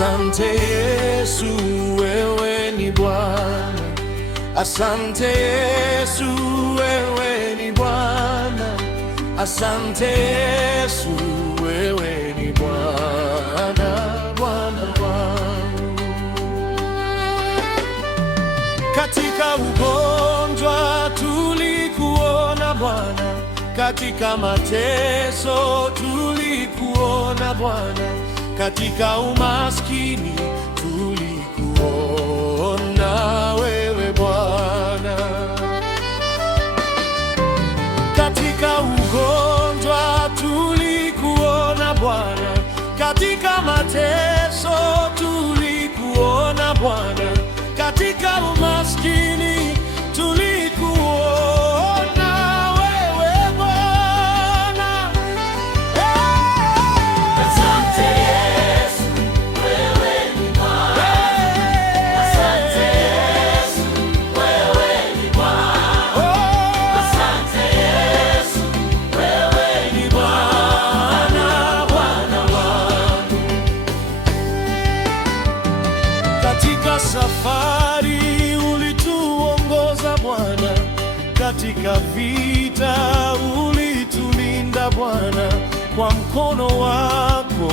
Asante Yesu, wewe ni Bwana. Asante Yesu, wewe ni Bwana. Asante Yesu, wewe ni Bwana, Bwana wangu. Katika ugonjwa tulikuona Bwana, katika mateso tulikuona Bwana, katika umaskini tulikuona wewe Bwana. Katika ugonjwa tulikuona Bwana, katika mateso tulikuona Bwana, katika umaskini tulikuona wewe Bwana. Asante Yesu, wewe ni Bwana. Asante Yesu, wewe ni Bwana. Asante Yesu, wewe ni Bwana, Bwana wangu. Katika safari ulituongoza Bwana, katika vita ulitulinda Bwana, kwa mkono wako